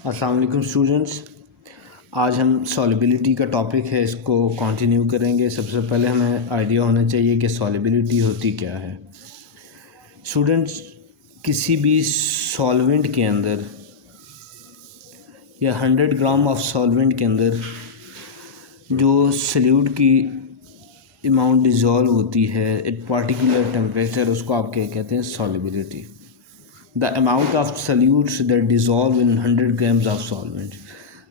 अस्सलाम वालेकुम स्टूडेंट्स। आज हम सॉल्युबिलिटी का टॉपिक है, इसको कंटिन्यू करेंगे। सबसे पहले हमें आइडिया होना चाहिए कि सॉल्युबिलिटी होती क्या है। स्टूडेंट्स, किसी भी सॉल्वेंट के अंदर या 100 ग्राम ऑफ सॉल्वेंट के अंदर जो सल्यूट की अमाउंट डिज़ोल्व होती है एट पार्टिकुलर टेम्परेचर, उसको आप क्या कहते हैं? Solubility. The amount of solutes that dissolve in 100 grams of solvent,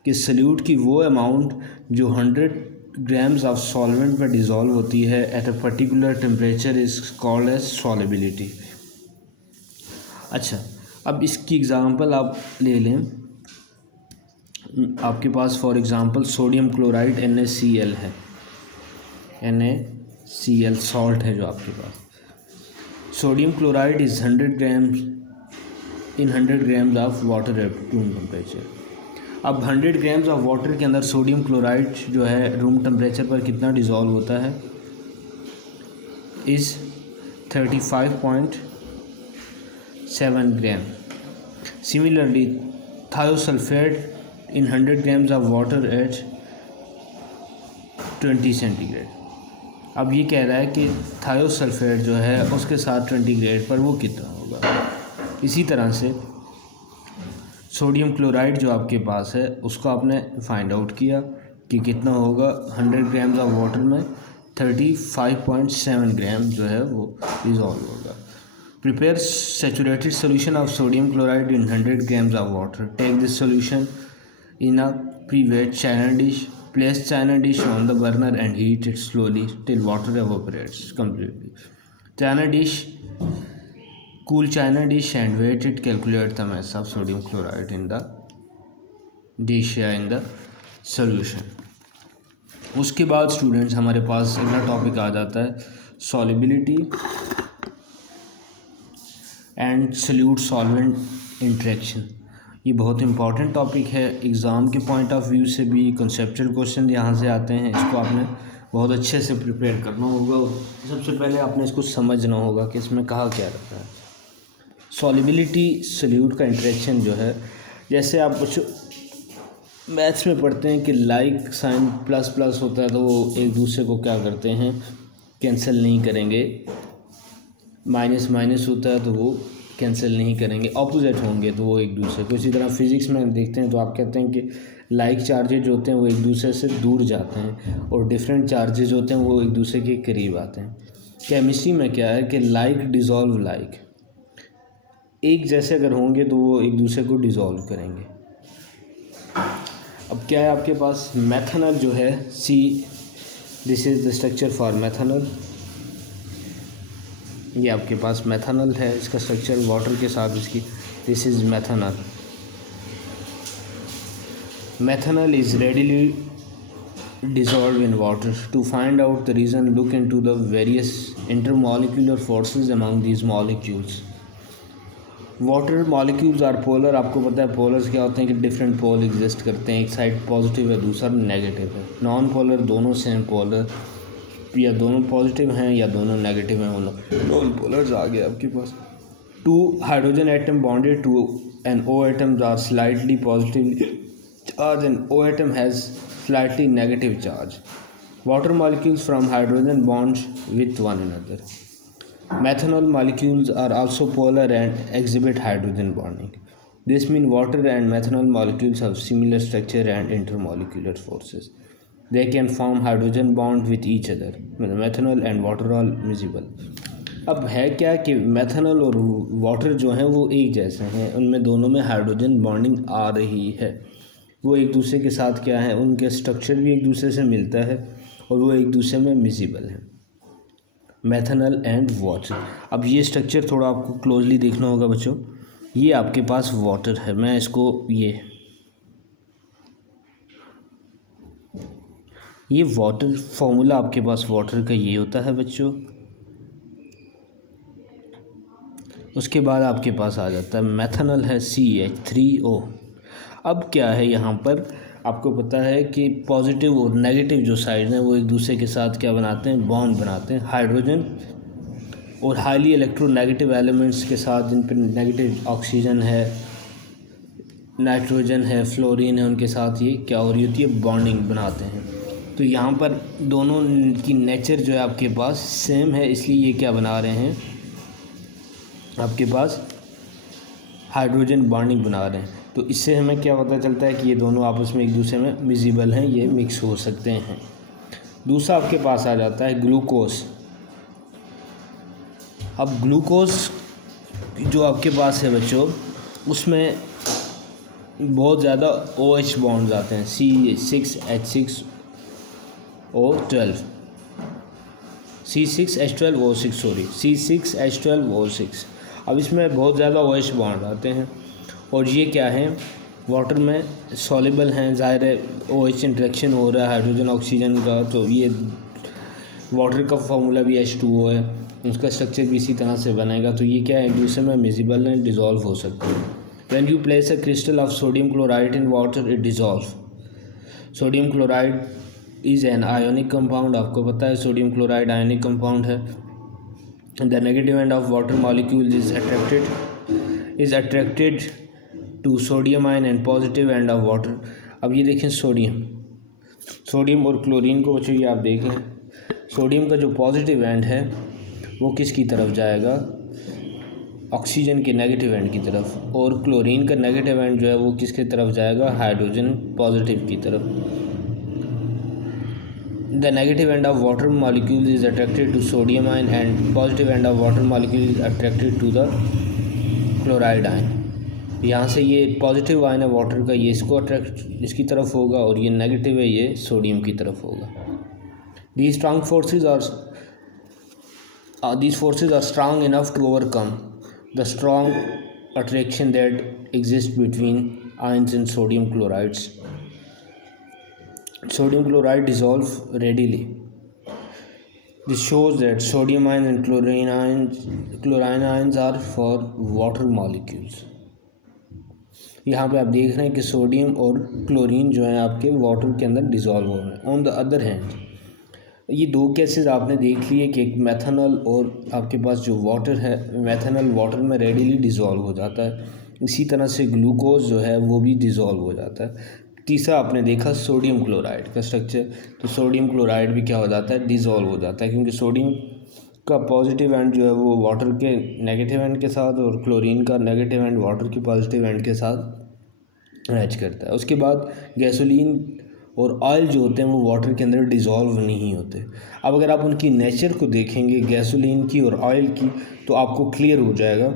कि सल्यूट की वो अमाउंट जो 100 ग्राम्स ऑफ सॉल्वेंट में डिज़ोल्व होती है at a particular temperature is called as solubility. अच्छा, अब इसकी एग्ज़ाम्पल आप ले लें। आपके पास for example sodium chloride NaCl है, NaCl सॉल्ट है जो आपके पास। Sodium chloride is 100 grams in 100 grams of water at room temperature. अब 100 ग्राम्स ऑफ वाटर के अंदर सोडियम क्लोराइड जो है रूम टेम्परेचर पर कितना डिज़ोल्व होता है? Is 35.7 gram. Similarly thiosulphate in 100 grams of water at 20 centigrade. अब ये कह रहा है कि थायोसल्फेट जो है उसके साथ 20 ग्रेड पर वो कितना होगा। इसी तरह से सोडियम क्लोराइड जो आपके पास है उसको आपने फाइंड आउट किया कि कितना होगा। 100 ग्राम्स ऑफ वाटर में 35.7 ग्राम जो है वो डिज़ोल्व होगा। Prepare saturated solution of sodium chloride in 100 grams of water. Take this solution in a prewet china dish. Place china dish on the burner and heat it slowly till water evaporates completely. Cool china dish and weight it. Calculate the mass of sodium chloride in the dish या in the solution. उसके बाद students हमारे पास अगला topic आ जाता है solubility and solute solvent interaction. ये बहुत इंपॉर्टेंट टॉपिक है, एग्ज़ाम के पॉइंट ऑफ व्यू से भी कंसेप्चुअल क्वेश्चन यहाँ से आते हैं। इसको आपने बहुत अच्छे से प्रिपेयर करना होगा। सबसे पहले आपने इसको समझना होगा कि इसमें कहा क्या रहता है। सॉल्युबिलिटी सल्यूट का इंटरेक्शन जो है, जैसे आप कुछ मैथ्स में पढ़ते हैं कि लाइक साइन प्लस प्लस होता है तो वो एक दूसरे को क्या करते हैं? कैंसिल नहीं करेंगे। माइनस माइनस होता है तो वो कैंसिल नहीं करेंगे। ऑपोजिट होंगे तो वो एक दूसरे को। इसी तरह फिज़िक्स में देखते हैं तो आप कहते हैं कि लाइक चार्जेज होते हैं वो एक दूसरे से दूर जाते हैं और डिफरेंट चार्जेज होते हैं वो एक दूसरे के करीब आते हैं। केमिस्ट्री में क्या है कि लाइक डिज़ोल्व लाइक, एक जैसे अगर होंगे तो वो एक दूसरे को डिज़ोल्व करेंगे। अब क्या है आपके पास? मेथनॉल जो है this is the structure for methanol. ये आपके पास मेथनॉल है, इसका स्ट्रक्चर वाटर के साथ इसकी this is methanol. Methanol is readily dissolved in water. To find out the reason, look into the various intermolecular forces among these molecules. Water molecules are polar. आपको पता है पोलर्स क्या होते हैं कि डिफरेंट पोल एग्जिस्ट करते हैं, एक साइड पॉजिटिव है दूसरा नेगेटिव है। नॉन पोलर दोनों सेम पोलर, या दोनों पॉजिटिव हैं या दोनों नेगेटिव हैं, वो नॉन पोलर्स आ गए आपके पास। Two hydrogen atom bonded to an O atoms are slightly positively charge and O atom has slightly negative charge. Water molecules from hydrogen bonds with one another. Methanol molecules are also polar and exhibit hydrogen bonding. This means water and methanol molecules have similar structure and intermolecular forces. They can form hydrogen bond with each other. Methanol and water are miscible. अब है क्या कि methanol और water जो हैं वो एक जैसे हैं, उनमें दोनों में हाइड्रोजन बॉन्डिंग आ रही है। वो एक दूसरे के साथ क्या है, उनके स्ट्रक्चर भी एक दूसरे से मिलता है और वो एक दूसरे में मिसिबल है। Methanol and water. अब ये स्ट्रक्चर थोड़ा आपको क्लोजली देखना होगा बच्चों। ये आपके पास वाटर है, मैं इसको ये वाटर फॉर्मूला आपके पास वाटर का ये होता है बच्चों। उसके बाद आपके पास आ जाता है मेथनॉल है CH3O। अब क्या है यहाँ पर आपको पता है कि पॉजिटिव और नेगेटिव जो साइड हैं वो एक दूसरे के साथ क्या बनाते हैं? बॉन्ड बनाते हैं। हाइड्रोजन और हाईली इलेक्ट्रोनेगेटिव एलिमेंट्स के साथ जिन पर नेगेटिव ऑक्सीजन है नाइट्रोजन है, फ्लोरीन है, उनके साथ ये क्या हो रही होती है, बॉन्डिंग बनाते हैं। तो यहाँ पर दोनों की नेचर जो है आपके पास सेम है, इसलिए ये क्या बना रहे हैं, आपके पास हाइड्रोजन बॉन्डिंग बना रहे हैं। तो इससे हमें क्या पता चलता है कि ये दोनों आपस में एक दूसरे में मिक्सिबल हैं, ये मिक्स हो सकते हैं। दूसरा आपके पास आ जाता है ग्लूकोज। अब ग्लूकोज जो आपके पास है बच्चों, उसमें बहुत ज़्यादा OH बॉन्ड्स आते हैं, C6H6O12 C6H12O6। अब इसमें बहुत ज़्यादा OH बॉन्ड आते हैं और ये क्या है, वाटर में सॉल्युबल हैं। ज़ाहिर है OH इंटरेक्शन हो रहा है हाइड्रोजन ऑक्सीजन का, तो ये वाटर का फार्मूला भी H2O है, उसका स्ट्रक्चर भी इसी तरह से बनेगा। तो ये क्या है, एक दूसरे में मिक्सिबल हैं, डिज़ोल्व हो सकते हैं। When you place a crystal of sodium chloride in water, it dissolve. Sodium chloride is an ionic compound. आपको पता है सोडियम क्लोराइड आयोनिक कंपाउंड है। The negative end of water molecule is attracted to sodium ion and positive end of water. अब ये देखें sodium और chlorine को बच्चों, ये आप देखें, सोडियम का जो पॉजिटिव एंड है वो किसकी तरफ जाएगा, ऑक्सीजन के नेगेटिव एंड की तरफ, और क्लोरीन का नेगेटिव एंड जो है वो किसके तरफ जाएगा, हाइड्रोजन पॉजिटिव की तरफ। The negative end of water molecule is attracted to sodium ion and positive end of water molecule is attracted to the chloride ion. यहाँ से ये पॉजिटिव आयन है वाटर का, ये इसको अट्रैक्ट इसकी तरफ होगा, और ये नेगेटिव है ये सोडियम की तरफ होगा। These forces are strong enough to overcome the strong attraction that exists between ions in sodium chlorides. Sodium chloride dissolve readily. This shows that sodium ions and chlorine ions are for water molecules. यहाँ पे आप देख रहे हैं कि sodium और chlorine जो है आपके वाटर के अंदर डिज़ोल्व हो रहे हैं। ऑन द अदर हैंड, ये दो केसेस आपने देख लिए कि एक मेथनॉल और आपके पास जो वाटर है, मेथनॉल वाटर में रेडीली डिज़ोल्व हो जाता है, इसी तरह से ग्लूकोज जो है वो भी डिज़ोल्व हो जाता है। तीसरा आपने देखा सोडियम क्लोराइड का स्ट्रक्चर, तो सोडियम क्लोराइड भी क्या हो जाता है, डिज़ोल्व हो जाता है, क्योंकि सोडियम का पॉजिटिव एंड जो है वो वाटर के नेगेटिव एंड के साथ, और क्लोरीन का नेगेटिव एंड वाटर के पॉजिटिव एंड के साथ मैच करता है। उसके बाद गैसोलीन और ऑयल जो होते हैं वो वाटर के अंदर डिज़ोल्व नहीं होते। अब अगर आप उनकी नेचर को देखेंगे गैसोलीन की और ऑयल की, तो आपको क्लियर हो जाएगा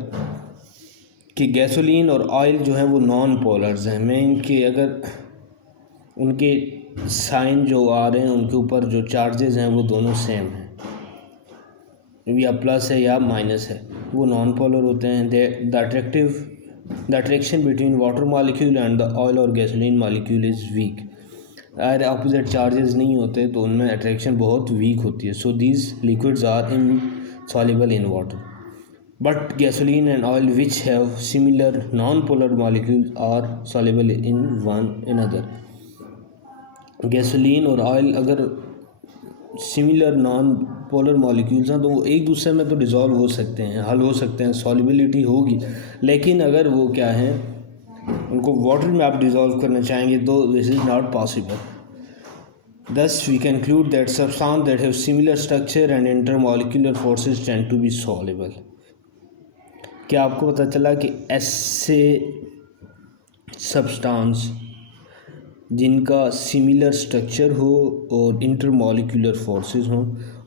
कि गैसोलीन और ऑयल जो है वो नॉन पोलर्स हैं। मैं इनके अगर उनके साइन जो आ रहे हैं उनके ऊपर जो चार्जेस हैं वो दोनों सेम हैं, या प्लस है या माइनस है, वो नॉन पोलर होते हैं। The attraction between water molecule and the oil और गैसोलीन मॉलिक्यूल इज़ वीक। अगर अपोजिट चार्जेस नहीं होते तो उनमें अट्रैक्शन बहुत वीक होती है। So these liquids are insoluble in water, but gasoline and oil which have similar non polar molecules are soluble in one another. Gasoline और oil अगर सिमिलर नॉन पोलर मॉलिक्यूल्स हैं तो वो एक दूसरे में तो डिज़ोल्व हो सकते हैं, हल हो सकते हैं, सॉल्युबिलिटी होगी, लेकिन अगर वो क्या है, उनको वाटर में आप डिज़ोल्व करना चाहेंगे तो this is not possible. Thus we conclude that substance that have similar structure and intermolecular forces tend to be soluble. क्या आपको पता चला कि ऐसे सब्सटेंस जिनका सिमिलर स्ट्रक्चर हो और इंटरमॉलिक्यूलर फोर्सेस हों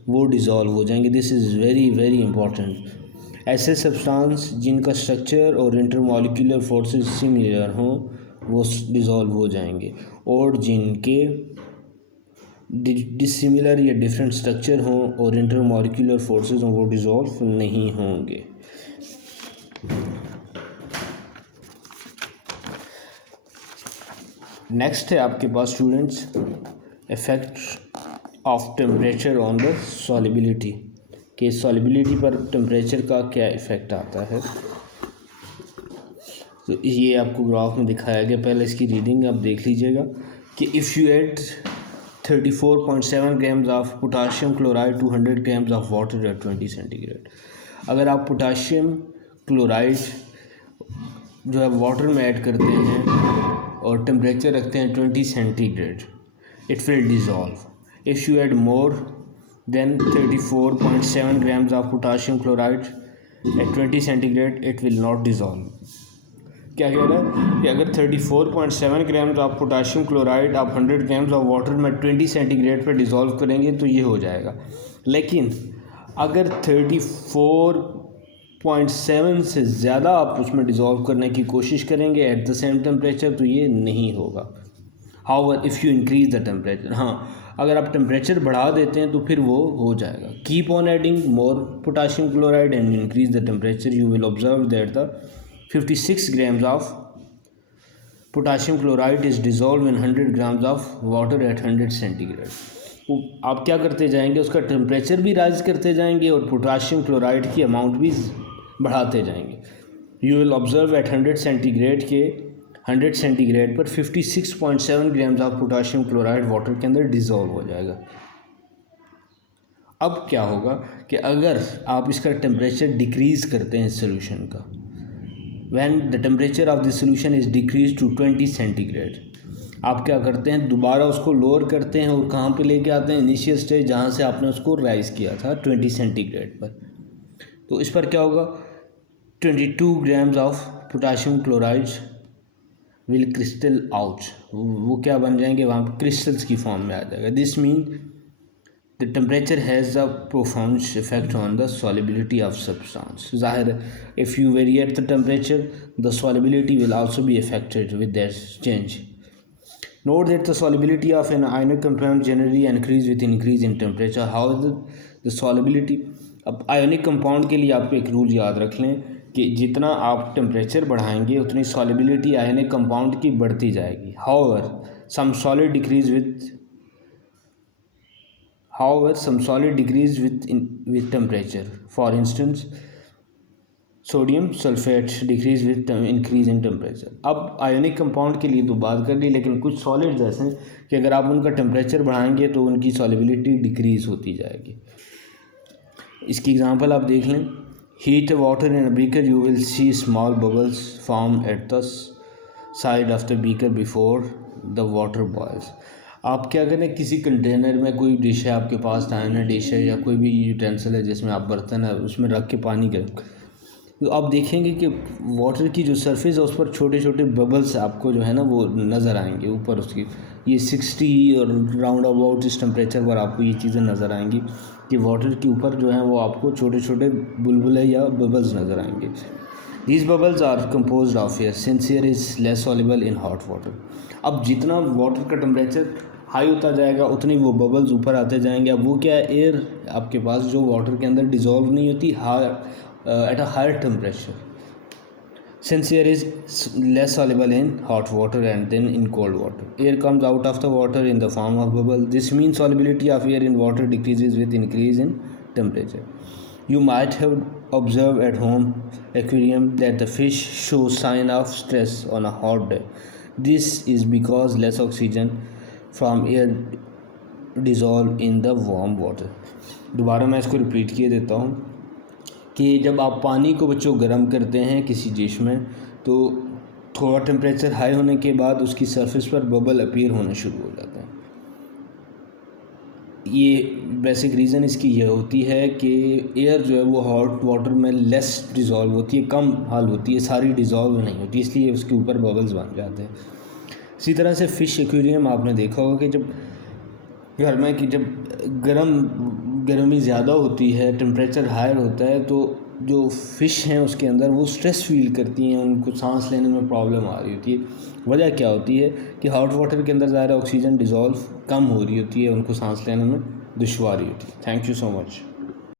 वो डिज़ोल्व हो जाएंगे। This is very very important. ऐसे सब्सटेंस जिनका स्ट्रक्चर और इंटरमॉलिक्यूलर फोर्सेस सिमिलर हों वो डिज़ोल्व हो जाएंगे, और जिनके डिसिमिलर या डिफरेंट स्ट्रक्चर हों और इंटरमॉलिक्यूलर फोर्सेस हों वो डिज़ोल्व नहीं होंगे। नेक्स्ट है आपके पास students effect of temperature on the solubility, कि सॉल्युबिलिटी पर टेम्परेचर का क्या इफ़ेक्ट आता है। तो ये आपको ग्राफ में दिखाया गया, पहले इसकी रीडिंग आप देख लीजिएगा कि if you add 34.7 grams of potassium chloride to 100 grams of water at 20 centigrade. अगर आप पोटाशियम क्लोराइड जो है वाटर में ऐड करते हैं और टेम्परेचर रखते हैं 20 centigrade, it will dissolve. If you add more than 34.7 grams of potassium chloride at 20 centigrade, it will not dissolve. क्या कह रहा है कि अगर 34.7 ग्राम्स ऑफ पोटाशियम क्लोराइड आप 100 ग्राम्स ऑफ वाटर में 20 सेंटीग्रेड पर डिज़ोल्व करेंगे तो ये हो जाएगा, लेकिन अगर 34.7 से ज़्यादा आप उसमें डिज़ोल्व करने की कोशिश करेंगे एट द सेम टेम्परेचर तो ये नहीं होगा. However if you increase the temperature, हाँ अगर आप टेम्परेचर बढ़ा देते हैं तो फिर वो हो जाएगा. Keep on adding more potassium chloride and increase the temperature, you will observe that the 56 grams of potassium chloride is dissolved in 100 grams of water at 100 centigrade. आप क्या करते जाएंगे, उसका टेम्परेचर भी राइज करते जाएंगे और पोटाशियम क्लोराइड की अमाउंट भी बढ़ाते जाएंगे. You will observe eight 100 centigrade के 100 सेंटीग्रेड पर 56.7 grams of potassium chloride water के अंदर डिज़ोल्व हो जाएगा. अब क्या होगा कि अगर आप इसका टेम्परेचर डिक्रीज़ करते हैं सोल्यूशन का, when the temperature of the solution is decreased to 20 centigrade, आप क्या करते हैं दोबारा उसको लोअर करते हैं और कहाँ पे लेके आते हैं, इनिशियल स्टेज जहाँ से आपने उसको राइज़ किया था 20 सेंटीग्रेड पर. तो इस पर क्या होगा, 22 grams of potassium chloride will crystal out, वो क्या बन जाएंगे वहाँ पर क्रिस्टल्स की फॉर्म में आ जाएगा. This mean the temperature has a profound effect on the solubility of substance. ज़ाहिर if you vary the temperature, the solubility will also be affected with that change. Note that the solubility of an ionic compound generally increase with increase in temperature. How is the solubility? अब ionic compound के लिए आप एक rule याद रख लें कि जितना आप टेम्परेचर बढ़ाएंगे उतनी solubility ionic compound की बढ़ती जाएगी. However, some solid decrease with temperature. For instance, sodium sulfate decrease with increase in temperature. अब आयोनिक कंपाउंड के लिए तो बात कर ली, लेकिन कुछ सॉलिड्स ऐसे हैं कि अगर आप उनका टेम्परेचर बढ़ाएंगे तो उनकी सॉल्युबिलिटी डिक्रीज़ होती जाएगी. इसकी एग्जांपल आप देख लें, heat water in a beaker, you will see small bubbles form at the side of the beaker before the water boils. आप क्या करें, किसी कंटेनर में कोई डिश है आपके पास, टाइना डिश है या कोई भी यूटेंसिल है जिसमें आप बर्तन है उसमें रख के पानी करें, तो आप देखेंगे कि वाटर की जो सरफेस है उस पर छोटे छोटे बबल्स आपको जो है ना वो नज़र आएंगे ऊपर उसकी. ये 60 और राउंड अबाउट इस टेम्परेचर पर आपको ये चीज़ें नज़र आएंगी कि वाटर के ऊपर जो है वो आपको छोटे छोटे बुलबुले या बबल्स नज़र आएंगे. These bubbles are composed of air since air is less soluble in hot water. अब जितना वाटर का टेम्परेचर हाई होता जाएगा उतनी वो बबल्स ऊपर आते जाएंगे. अब वो क्या है, एयर आपके पास जो वाटर के अंदर डिज़ोल्व नहीं होती at a higher temperature, since air is less soluble in hot water and then in cold water. Air comes out of the water in the form of bubble. This means solubility of air in water decreases with increase in temperature. You might have observed at home aquarium that the fish show sign of stress on a hot day. This is because less oxygen from air dissolve in the warm water. दोबारा मैं इसको repeat किए देता हूँ कि जब आप पानी को बच्चों गर्म करते हैं किसी डिश में तो थोड़ा टेम्परेचर हाई होने के बाद उसकी सरफेस पर बबल अपीयर होना शुरू हो जाता है. ये बेसिक रीज़न इसकी ये होती है कि एयर जो है वो हॉट वाटर में लेस डिज़ोल्व होती है, कम हाल होती है, सारी डिज़ोल्व नहीं होती, इसलिए उसके ऊपर बबल्स बन जाते हैं. इसी तरह से फ़िश एक्वेरियम आपने देखा होगा कि जब घर में कि जब गर्मी ज़्यादा होती है, टेम्परेचर हायर होता है, तो जो फ़िश हैं उसके अंदर वो स्ट्रेस फील करती हैं, उनको सांस लेने में प्रॉब्लम आ रही होती है. वजह क्या होती है कि हॉट वाटर के अंदर ज़्यादा ऑक्सीजन डिज़ोल्व कम हो रही होती है, उनको सांस लेने में दुश्वारी होती है. Thank you so much.